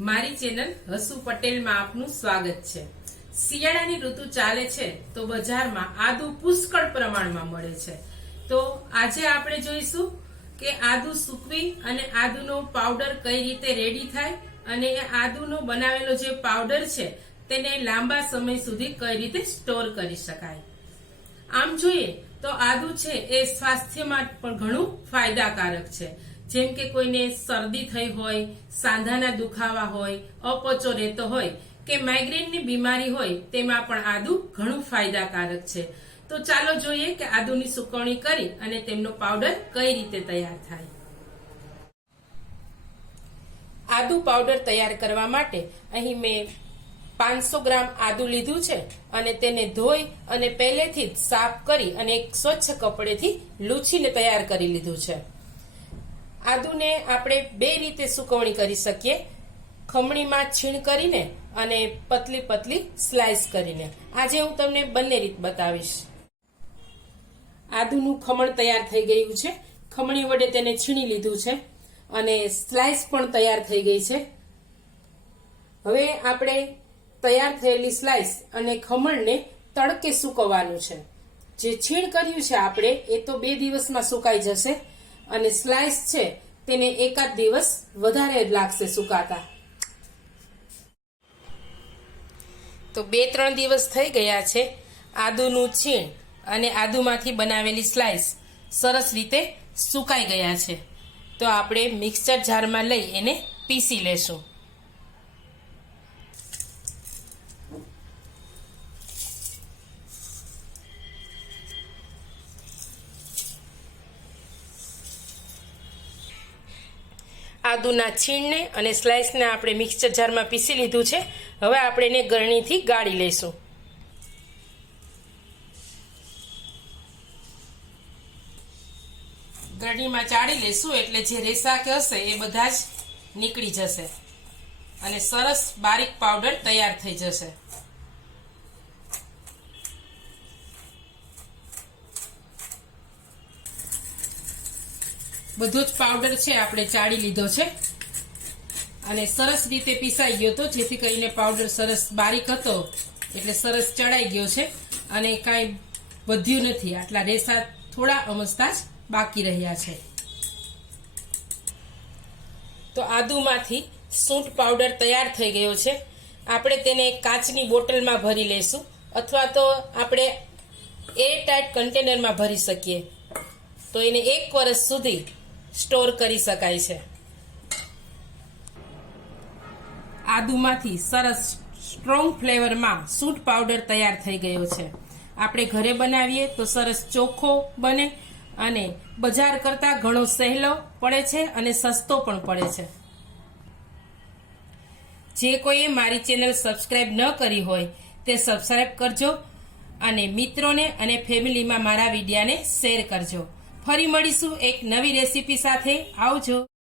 મારી ચેનલ હસુ પટેલમાં આપનું સ્વાગત છે. શિયાળાની ઋતુ ચાલે છે તો બજારમાં આદુ પુષ્કળ પ્રમાણમાં મળે છે. તો આજે આપણે જોઈશું કે આદુ સૂકવી અને આદુનો પાવડર કઈ રીતે રેડી થાય અને એ આદુનો બનાવેલો જે પાવડર છે તેને લાંબા સમય સુધી કઈ રીતે સ્ટોર કરી શકાય. આમ જોઈએ તો આદુ છે એ સ્વાસ્થ્યમાં પણ ઘણું ફાયદાકારક છે. જેમ કે કોઈને શરદી થઈ હોય, સાંધાના દુખાવા હોય, અપચો રહેતો હોય, કે માઇગ્રેનની બીમારી હોય, તેમાં પણ આદુ ઘણું ફાયદાકારક છે. તો ચાલો જોઈએ કે આદુની સુકવણી કરી અને તેમનો પાવડર કઈ રીતે તૈયાર થાય. આદુ પાવડર તૈયાર કરવા માટે અહીં મેં પાંચસો ગ્રામ આદુ લીધું છે અને તેને ધોઈ અને પહેલેથી જ સાફ કરી અને એક સ્વચ્છ કપડેથી લૂછીને તૈયાર કરી લીધું છે. આદુને આપણે બે રીતે સુકવણી કરી શકીએ. ખમણીમાં છીણ કરીને અને પતલી પતલી સ્લાઇસ કરીને. આજે હું તમને બંને રીત બતાવીશ. આદુનું ખમણ તૈયાર થઈ ગયું છે. ખમણી વડે તેને છીણી લીધું છે અને સ્લાઇસ પણ તૈયાર થઈ ગઈ છે. હવે આપણે તૈયાર થયેલી સ્લાઇસ અને ખમણને તડકે સૂકવવાનું છે. જે છીણ કર્યું છે આપણે, એ તો બે દિવસમાં સુકાઈ જશે. અને સ્લાઇસ છે, તેને એકાદ દિવસ વધારે લાગશે સુકાતા. તો બે ત્રણ દિવસ થઈ ગયા છે આદુનું છીણ અને આદુમાંથી બનાવેલી સ્લાઇસ સરસ રીતે સુકાઈ ગયા છે. તો આપણે મિક્સર જારમાં લઈ એને પીસી લેશું. આદુના છીણને અને સ્લાઇસને આપણે મિક્સર જારમાં પીસી લીધું છે. હવે આપણે એને ગરણીથી ગાળી લઈશું. ગરણીમાં ચાળી લઈશું એટલે જે રેસા કે હશે એ બધા જ નીકળી જશે. અને સરસ બારીક પાવડર તૈયાર થઈ જશે. બધો જ પાવડર છે, આપણે ચાળી લીધો છે. અને સરસ રીતે પીસાઈ ગયો હતો જેથી કરીને પાવડર સરસ બારીક હતો, એટલે સરસ ચડાઈ ગયો છે. અને કાંઈ વધ્યું નથી, આટલા રેસા થોડા અમસ્તા જ બાકી રહ્યા છે. તો આદુમાંથી સૂંઠ પાવડર તૈયાર થઈ ગયો છે. આપણે તેને કાચની બોટલમાં ભરી લઈશું અથવા તો આપણે એર ટાઈટ કન્ટેનરમાં ભરી શકીએ. તો એને એક વર્ષ સુધી સ્ટોર કરી શકાય છે. આદુમાંથી સરસ સ્ટ્રોંગ ફ્લેવરમાં સૂટ પાવડર તૈયાર થઈ ગયો છે. આપણે ઘરે બનાવીએ તો સરસ ચોખ્ખો બને અને બજાર કરતાં ઘણો સહેલો પડે છે અને સસ્તો પણ પડે છે. જે કોઈએ મારી ચેનલ સબસ્ક્રાઈબ ન કરી હોય તે સબસ્ક્રાઇબ કરજો અને મિત્રોને અને ફેમિલીમાં મારા વિડીયાને શેર કરજો. ફરી મળીશું એક નવી રેસીપી સાથે. આવજો.